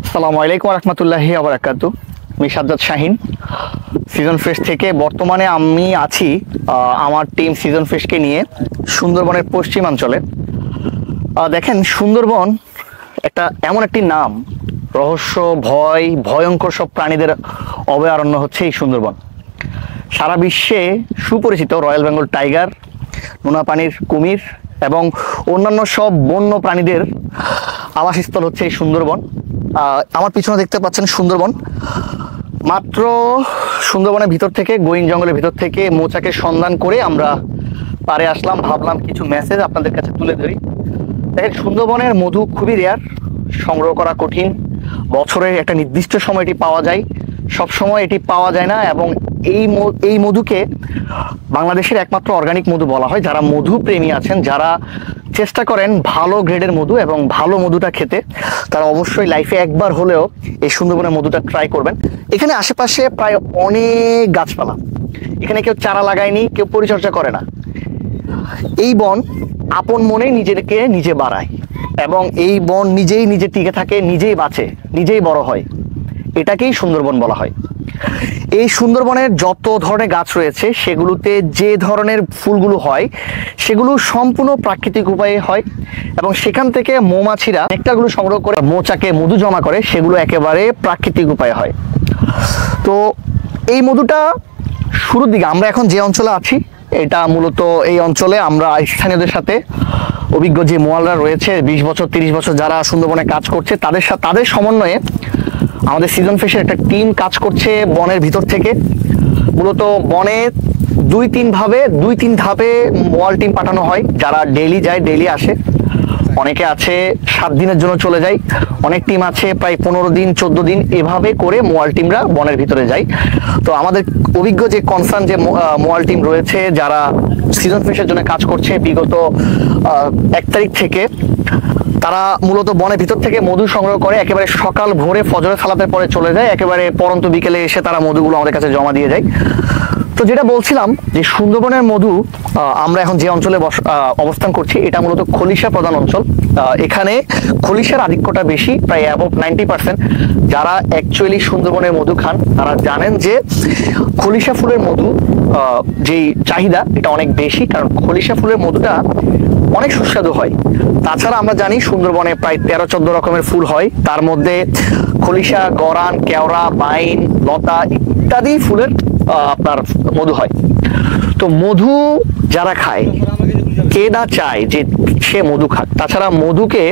আসসালামু আলাইকুম রহমতুল্লাহি ওয়া বারাকাতু। আমি সাজ্জাদ শাহিন, সিজন ফ্রেশ থেকে। বর্তমানে আমি আছি আমার টিম সিজন ফ্রেশকে নিয়ে সুন্দরবনের পশ্চিমাঞ্চলে। দেখেন, সুন্দরবন একটা এমন একটি নাম, রহস্য, ভয়, ভয়ঙ্কর সব প্রাণীদের অভয়ারণ্য হচ্ছে এই সুন্দরবন। সারা বিশ্বে সুপরিচিত রয়্যাল বেঙ্গল টাইগার, নোনা পানির কুমির এবং অন্যান্য সব বন্য প্রাণীদের আবাসস্থল হচ্ছে এই সুন্দরবন। আমার পিছনে দেখতে পাচ্ছেন সুন্দরবন। মাত্র সুন্দরবনের ভিতর থেকে, গহীন জঙ্গলের ভিতর থেকে মৌচাকের সন্ধান করে আমরা পাড়ে আসলাম। ভাবলাম কিছু মেসেজ আপনাদের কাছে তুলে ধরি। দেখেন, সুন্দরবনের মধু খুবই রেয়ার, সংগ্রহ করা কঠিন। বছরের একটা নির্দিষ্ট সময় এটি পাওয়া যায়, সব সময় এটি পাওয়া যায় না। এবং এই মধুকে বাংলাদেশের একমাত্র অর্গানিক মধু বলা হয়। যারা মধু প্রেমী আছেন, যারা চেষ্টা করেন ভালো গ্রেডের মধু এবং ভালো মধুটা খেতে, তারা অবশ্যই লাইফে একবার হলেও এই সুন্দরবনের মধুটা ট্রাই করবেন। এখানে আশেপাশে প্রায় অনেক গাছপালা, এখানে কেউ চারা লাগায়নি, কেউ পরিচর্যা করে না। এই বন আপন মনে নিজেকে নিজে বাড়ায় এবং এই বন নিজেই নিজে টিকে থাকে, নিজেই বাঁচে, নিজেই বড় হয়। এটাকেই সুন্দরবন বলা হয়। এই সুন্দরবনের যত ধরনের গাছ রয়েছে, সেগুলোতে যে ধরনের ফুলগুলো হয় সেগুলো সম্পূর্ণ প্রাকৃতিক উপায়ে হয় এবং সেখান থেকে মৌমাছিরা নেকটারগুলো সংগ্রহ করে মৌচাকে মধু জমা করে, সেগুলো একেবারে প্রাকৃতিক উপায়ে হয়। তো এই মধুটা শুরুর দিকে, আমরা এখন যে অঞ্চলে আছি, এটা মূলত এই অঞ্চলে আমরা স্থানীয়দের সাথে, অভিজ্ঞ যে মোয়ালরা রয়েছে 20 বছর 30 বছর যারা সুন্দরবনে কাজ করছে, তাদের সমন্বয়ে আমাদের সিজন ফিশের একটা টিম কাজ করছে বনের ভিতর থেকে। মূলত বনে দুই তিন ধাপে মোয়াল টিম পাঠানো হয়, যারা ডেইলি যায়, ডেইলি আসে। অনেকে আছে 7 দিনের জন্য চলে যায়, অনেক টিম আছে প্রায় 15 দিন 14 দিন, এভাবে করে মোয়াল টিমরা বনের ভিতরে যায়। তো আমাদের অভিজ্ঞ যে কনসার্ন যে মোয়াল টিম রয়েছে, যারা সিজন ফিশের জন্য কাজ করছে বিগত 1 তারিখ থেকে, তারা মূলত বনের ভিতর থেকে মধু সংগ্রহ করে একেবারে সকাল ভোরে ফজরের সালাতের পরে চলে যায়, একেবারে পরন্ত বিকেলে এসে তারা মধুগুলো আমাদের কাছে জমা দিয়ে যায়। তো যেটা বলছিলাম যে সুন্দরবনের মধু, আমরা এখন যে অঞ্চলে অবস্থান করছি, এটা মূলত খলিশা প্রধান অঞ্চল। এখানে খলিশার আধিক্যটা বেশি, প্রায় অ্যাবভ 90%। যারা অ্যাকচুয়ালি সুন্দরবনের মধু খান তারা জানেন যে খলিশা ফুলের মধু যেই চাহিদা, এটা অনেক বেশি, কারণ খলিশা ফুলের মধুটা অনেক সুস্বাদু হয়। তাছাড়া আমরা জানি সুন্দরবনে প্রায় 13-14 রকমের ফুল হয়, তার মধ্যে খলিশা, গরান, কেওড়া, বাইন, লতা ইত্যাদি ফুলের আপনার মধু হয়। তো মধু যারা খায়, কে না চায় যে সে মধু খাক। তাছাড়া মধুকে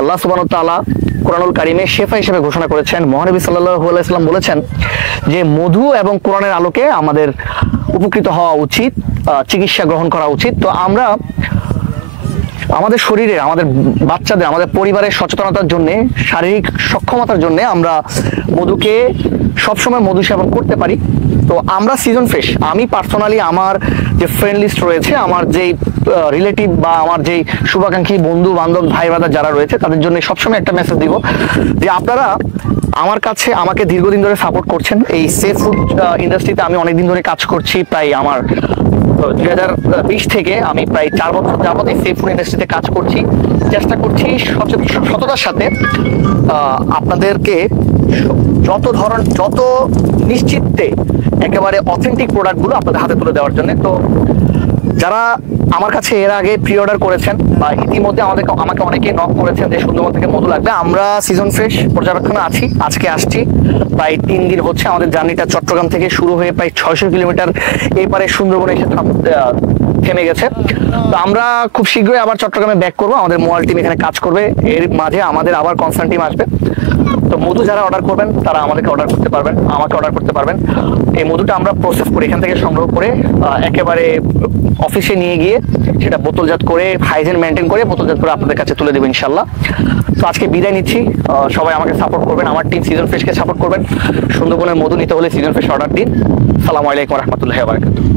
আল্লাহ সুবহানাহু ওয়া তাআলা কোরআনুল কারিমে শেফা হিসেবে ঘোষণা করেছেন। মহানবী সাল্লাল্লাহু আলাইহি ওয়াসাল্লাম বলেছেন যে মধু এবং কোরআনের আলোকে আমাদের উপকৃত হওয়া উচিত, চিকিৎসা গ্রহণ করা উচিত। তো আমরা আমাদের শরীরে, আমাদের বাচ্চাদের, আমাদের পরিবারের সচেতনতার জন্য, শারীরিক সক্ষমতার জন্য আমরা মধুকে সবসময় মধু সেবন করতে পারি। তো আমরা সিজন ফ্রেশ, আমি পার্সোনালি আমার যে ফ্রেন্ড লিস্ট রয়েছে, আমার যেই রিলেটিভ বা আমার যেই শুভাকাঙ্ক্ষী বন্ধু বান্ধব ভাই ব্রাদার যারা রয়েছে, তাদের জন্য সবসময় একটা মেসেজ দিব যে আপনারা আমাকে দীর্ঘদিন ধরে সাপোর্ট করছেন। এই সেফ ফুড ইন্ডাস্ট্রিতে আমি অনেকদিন ধরে কাজ করছি, প্রায় আমার 2020 থেকে আমি প্রায় 4 বছর যাবত এই সেফ ফুড ইন্ডাস্ট্রিতে কাজ করছি। চেষ্টা করছি সততার সাথে আপনাদেরকে যত নিশ্চিতে একেবারে অথেন্টিক প্রোডাক্টগুলো আপনাদের হাতে তুলে দেওয়ার জন্য। তো যারা আমার কাছে এর আগে প্রি অর্ডার করেছেন বা ইতিমধ্যে আমাকে অনেকেই নক করেছেন যে সুন্দরবন থেকে মধু লাগবে, আমরা সিজন ফ্রেশ পর্যবেক্ষণে আছি। আজকে আসছি, প্রায় 3 দিন হচ্ছে আমাদের জার্নিটা। চট্টগ্রাম থেকে শুরু হয়ে প্রায় 600 কিলোমিটার এপারে সুন্দরবনে এসে থেমে গেছে। তো আমরা খুব শীঘ্রই আবার চট্টগ্রামে ব্যাক করবো, আমাদের মোয়াল টিম এখানে কাজ করবে। এর মাঝে আমাদের আবার কনসার্ন টিম আসবে। তো মধু যারা অর্ডার করবেন তারা আমাদেরকে অর্ডার করতে পারবেন, আমাকে অর্ডার করতে পারবেন। এই মধুটা আমরা প্রসেস করে এখান থেকে সংগ্রহ করে একেবারে অফিসে নিয়ে গিয়ে সেটা বোতলজাত করে, হাইজিন মেনটেন করে বোতলজাত করে আপনাদের কাছে তুলে দেবো ইনশাল্লাহ। তো আজকে বিদায় নিচ্ছি। সবাই আমাকে সাপোর্ট করবেন, আমার টিম সিজন ফ্রেশকে সাপোর্ট করবেন। সুন্দরবনের মধু নিতে হলে সিজন ফ্রেশ অর্ডার দিন। আসসালামু আলাইকুম রহমতুল্লাহি ওয়া বারাকাতুহু।